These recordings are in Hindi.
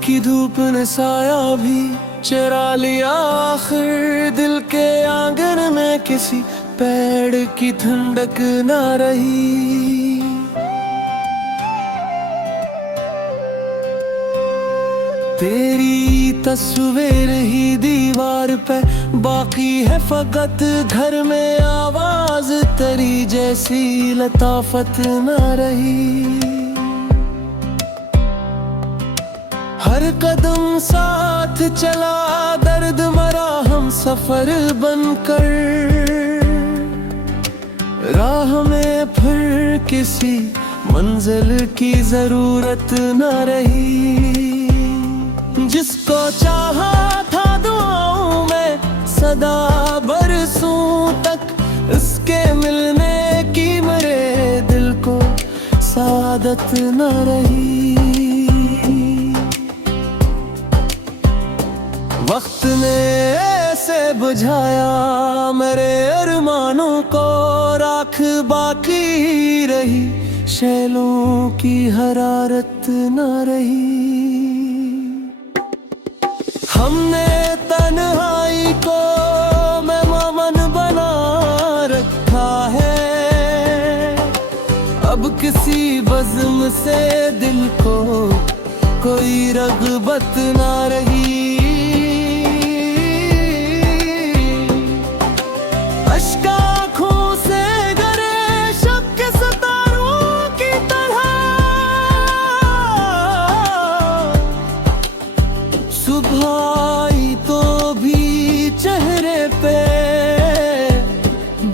की धूप ने साया भी चरा लिया, आखिर दिल के आंगन में किसी पेड़ की ठंडक ना रही। तेरी तस्वीर ही दीवार पे बाकी है, फकत घर में आवाज तेरी जैसी लताफत ना रही। हर कदम साथ चला दर्द मरा हम सफर बनकर, राह में फिर किसी मंजिल की जरूरत न रही। जिसको चाहा था दुआओं में सदा बरसों तक, उसके मिलने की मेरे दिल को सादत न रही। वक्त ने ऐसे बुझाया मेरे अरमानों को, राख बाकी रही शैलों की हरारत न रही। हमने तन्हाई को मेहमान बना रखा है, अब किसी बज़्म से दिल को कोई रग़बत ना रही।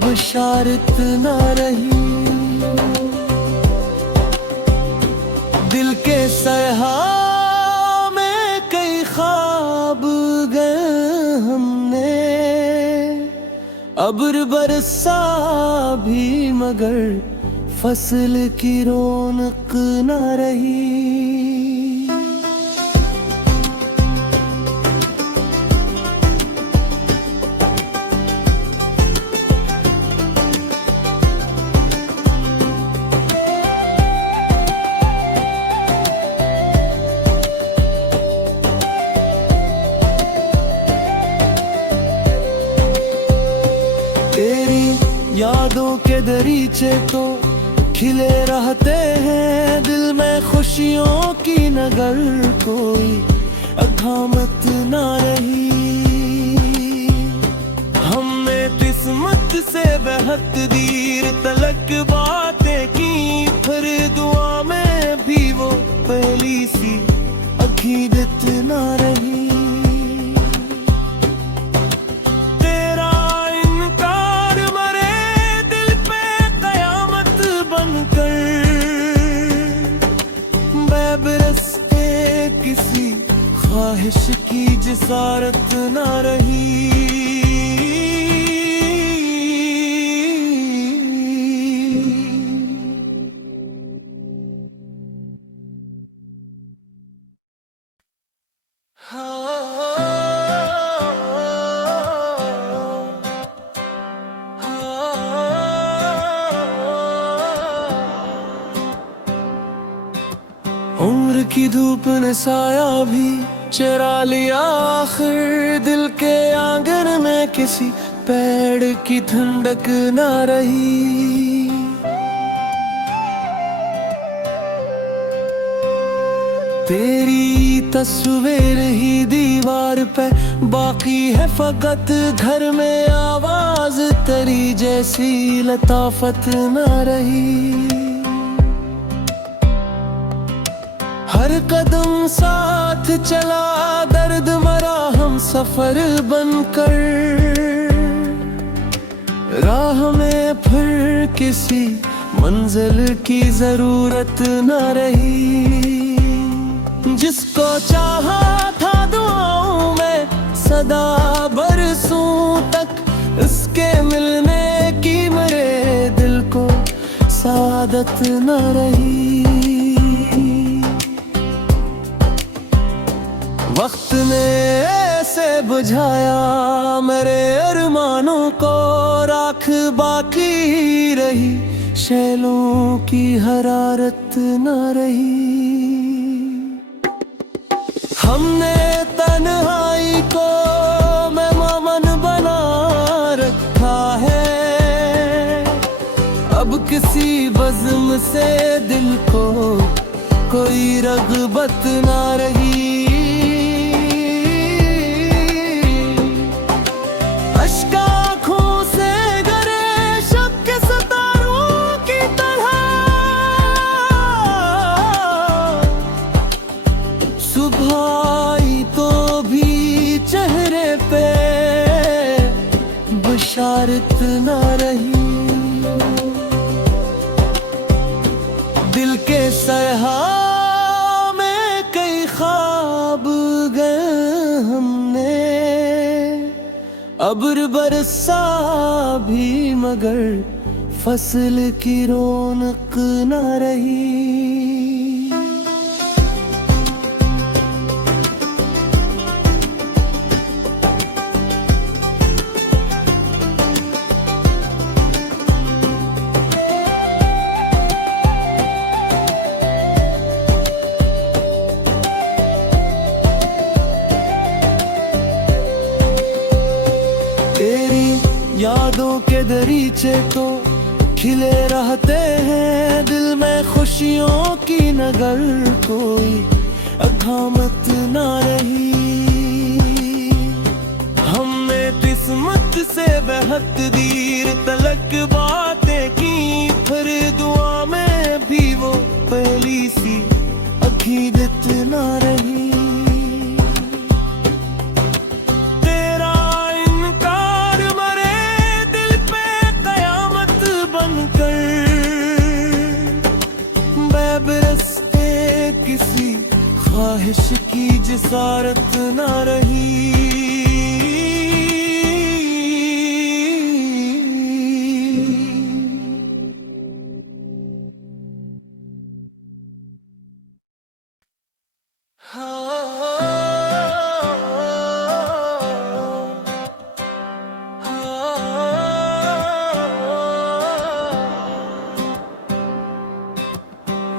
बशारत न रही। दिल के सरहा में कई ख्वाब गए हमने, अब्र बरसा भी मगर फसल की रौनक न रही। यादों के दरीचे तो खिले रहते हैं, दिल में खुशियों की नगर कोई अघामत ना रही। हमने किस्मत से बेहद देर तलक बातें की, फिर दुआ में भी वो पहली सी अकीदत ना रही। किसी ख्वाहिश की जिसारत न रही। उम्र की धूप ने साया भी चरा लिया, आखिर दिल के आंगन में किसी पेड़ की ठंडक ना रही। तेरी तस्वीर ही दीवार पे बाकी है, फकत घर में आवाज तेरी जैसी लताफत ना रही। हर कदम साथ चला दर्द मरा हम सफर बनकर, राह में फिर किसी मंजिल की जरूरत न रही। जिसको चाहा था दुआओं में सदा बरसों तक, उसके मिलने की मेरे दिल को सादत न रही। वक्त ने ऐसे बुझाया मेरे अरमानों को, राख बाकी रही शैलों की हरारत न रही। हमने तन्हाई को मेहमान बना रखा है। अब किसी बज़्म से दिल को कोई रग़बत ना रही। अश्क आँखों से गरे शब के सितारों की तरह, सुबह आई तो भी चेहरे पे बशारत ना रही। दिल के सरहा में कई ख्वाब गए हमने, अब्र बरसा भी मगर फसल की रौनक ना रही। यादों के दरीचे तो खिले रहते हैं दिल में, खुशियों की नगर कोई अघामत ना रही। हमने किस्मत से बेहद देर तलक बातें की, फिर दुआ में भी वो पहली सी अकीदत ना रही। किसी ख्वाहिश की जिसारत ना रही।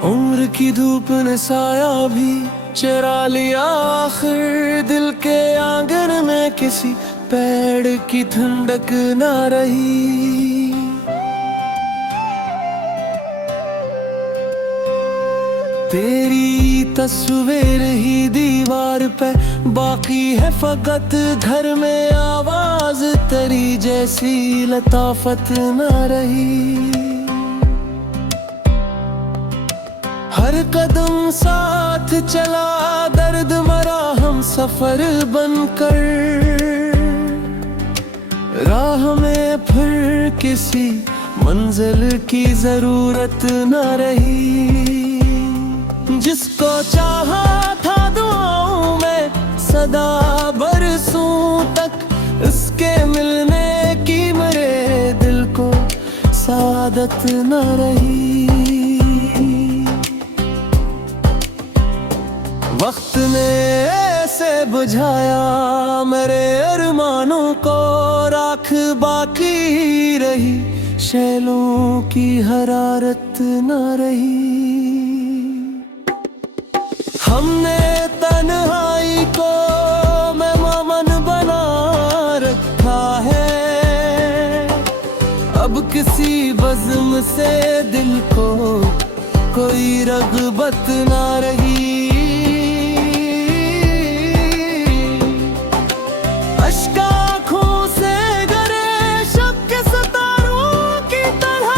उम्र की धूप ने साया भी चरा लिया, आखिर दिल के आंगन में किसी पेड़ की ठंडक ना रही। तेरी तस्वीर ही दीवार पे बाकी है फकत, घर में आवाज तेरी जैसी लताफत ना रही। हर कदम साथ चला दर्द मरा हम सफर बनकर, राह में फिर किसी मंजिल की जरूरत न रही। जिसको चाहा था दुआओं में सदा बरसों तक, इसके मिलने की मेरे दिल को सादत न रही। वक्त ने ऐसे बुझाया मेरे अरमानों को, राख बाकी ही रही, शैलों की हरारत न रही। हमने तन्हाई को मेहमान बना रखा है। अब किसी बज़्म से दिल को कोई रग़बत ना रही। अश्क आँखों से गरे शब के सितारों की तरह,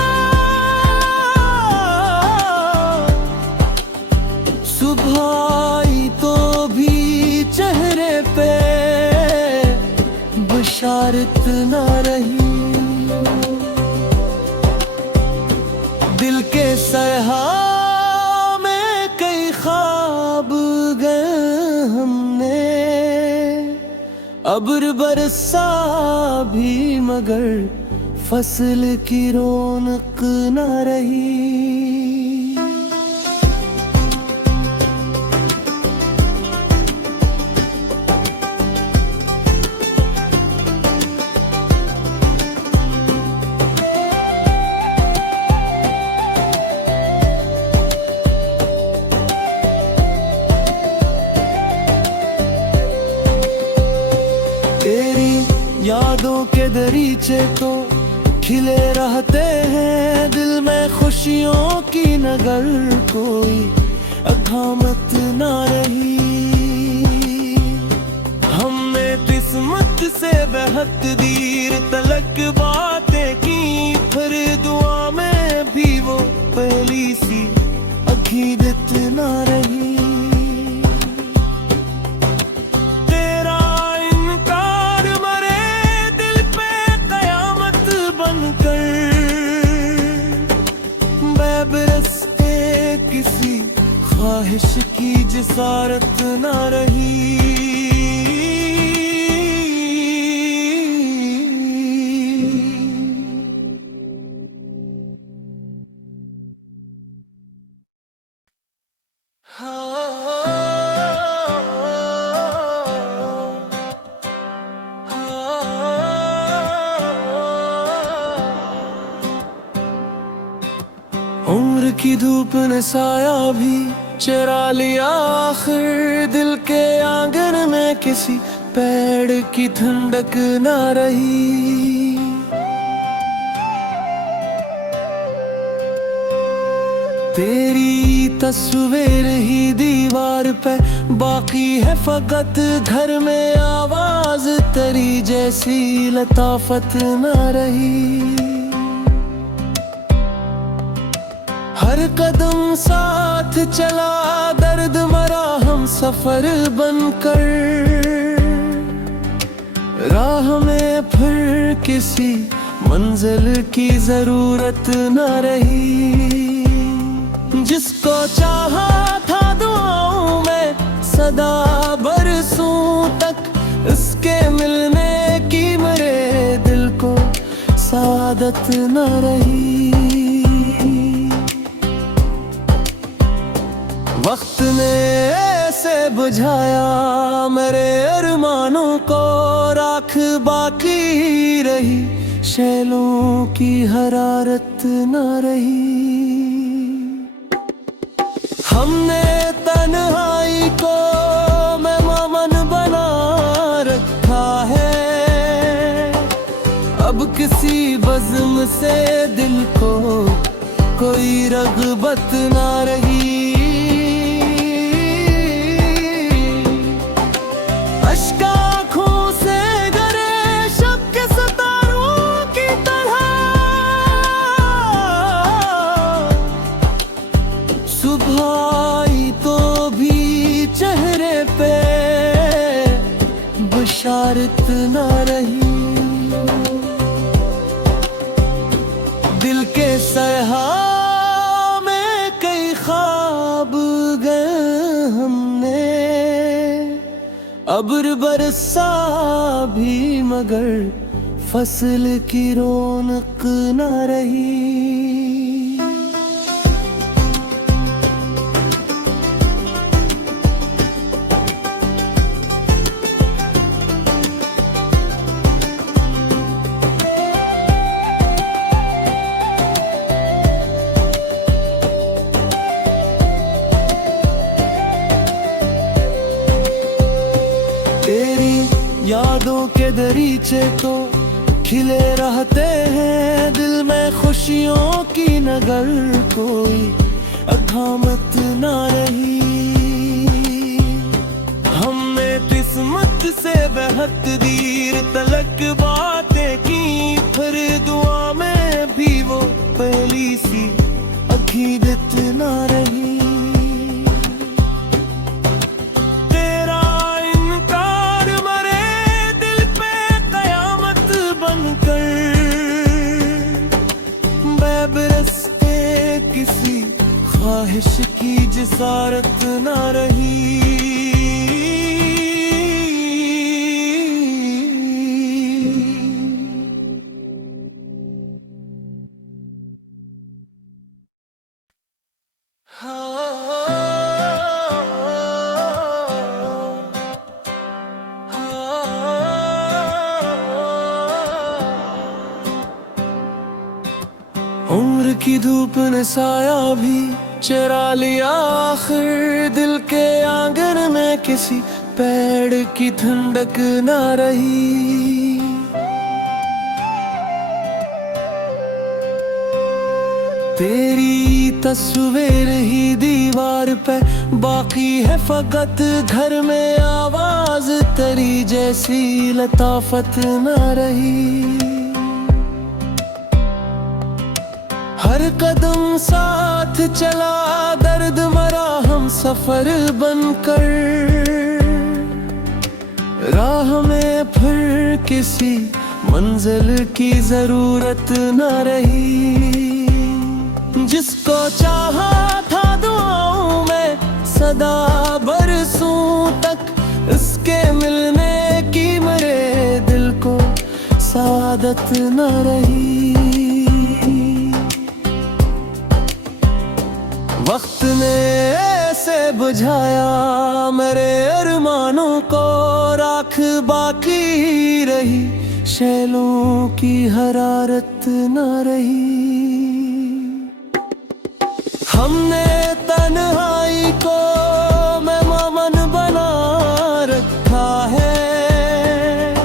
सुबह आई तो भी चेहरे पे बशारत ना रही। दिल के सरहा में कई ख्वाब गए हमने, अब्र बरसा भी मगर फसल की रौनक न रही। यादों के दरीचे तो खिले रहते हैं दिल में खुशियों की नगर, कोई अघामत ना रही। हमने किस्मत से बेहद दीर तलक बातें की, फिर दुआ में भी वो पहली सी अकीदत ना रही। किसी ख्वाहिश की जिसारत ना रही। उम्र की धूप ने साया भी चरा लिया, आखिर दिल के आंगन में किसी पेड़ की ठंडक ना रही। तेरी तस्वीर ही दीवार पे बाकी है, फकत घर में आवाज तेरी जैसी लताफत ना रही। हर कदम साथ चला दर्द मरा हम सफर बनकर, राह में फिर किसी मंजिल की जरूरत न रही। जिसको चाहा था दुआओं में सदा बरसों तक, उसके मिलने की मेरे दिल को सादत न रही। वक्त ने ऐसे बुझाया मेरे अरमानों को, राख बाकी रही शैलों की हरारत न रही। हमने तन्हाई को मेहमान बना रखा है, अब किसी बज़्म से दिल को कोई रग़बत ना रही। सुबह तो भी चेहरे पे बशारत ना रही। दिल के सरहा में कई ख्वाब गए हमने, अब्र बरसा भी मगर फसल की रौनक ना रही। तेरी यादों के दरीचे तो खिले रहते हैं दिल में खुशियों की नगर, कोई अघामत ना रही। हमने किस्मत से बेहद दीर तलक बातें की, फिर दुआ में भी वो पहली सी अकीदत ना रही। किसी ख्वाहिश की जिसारत ना रही। उम्र की धूप ने साया भी चरा लिया, आखिर दिल के आंगन में किसी पेड़ की ठंडक ना रही। तेरी तस्वीर ही दीवार पे बाकी है, फकत घर में आवाज तेरी जैसी लताफत न रही। हर कदम साथ चला दर्द मरा हम सफर बनकर, राह में फिर किसी मंजिल की जरूरत न रही। जिसको चाहा था दुआओं में सदा बरसों तक, इसके मिलने की मेरे दिल को सादत न रही। वक्त ने ऐसे बुझाया मेरे अरमानों को, राख बाकी रही शैलों की हरारत न रही। हमने तन्हाई को मेहमान बना रखा है,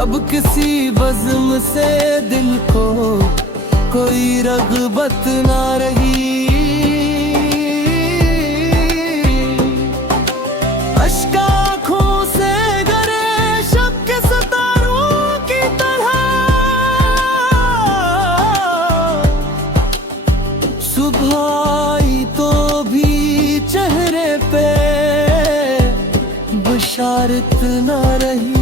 अब किसी बज़्म से दिल को कोई रग़बत ना रही। अश्क आँखों से गरे शब के सितारों की तरह, सुबह आई तो भी चेहरे पे बशारत न रही।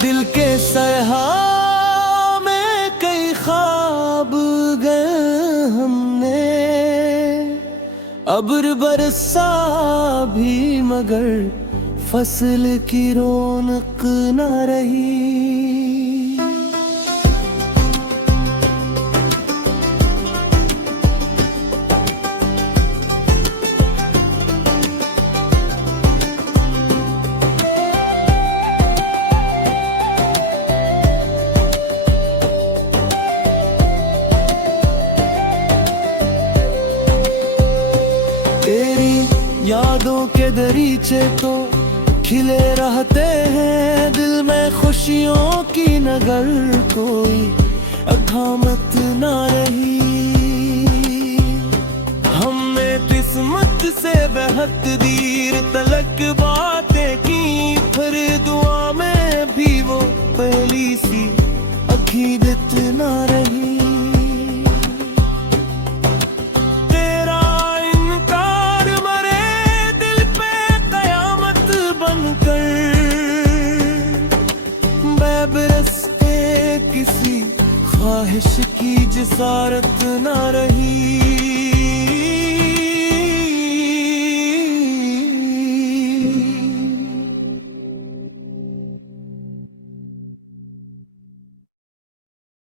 दिल के सरहा में कई ख्वाब गए हमने, अब्र बरसा भी मगर फसल की रौनक न रही। तेरी यादों के दरीचे तो खिले रहते हैं दिल में, खुशियों की नगर कोई अघामत ना रही। हमने किस्मत से बेहद देर तलक बातें की, फिर दुआ में भी वो पहली सी अकीदत ना रही। किसी ख्वाहिश की जिसारत ना रही।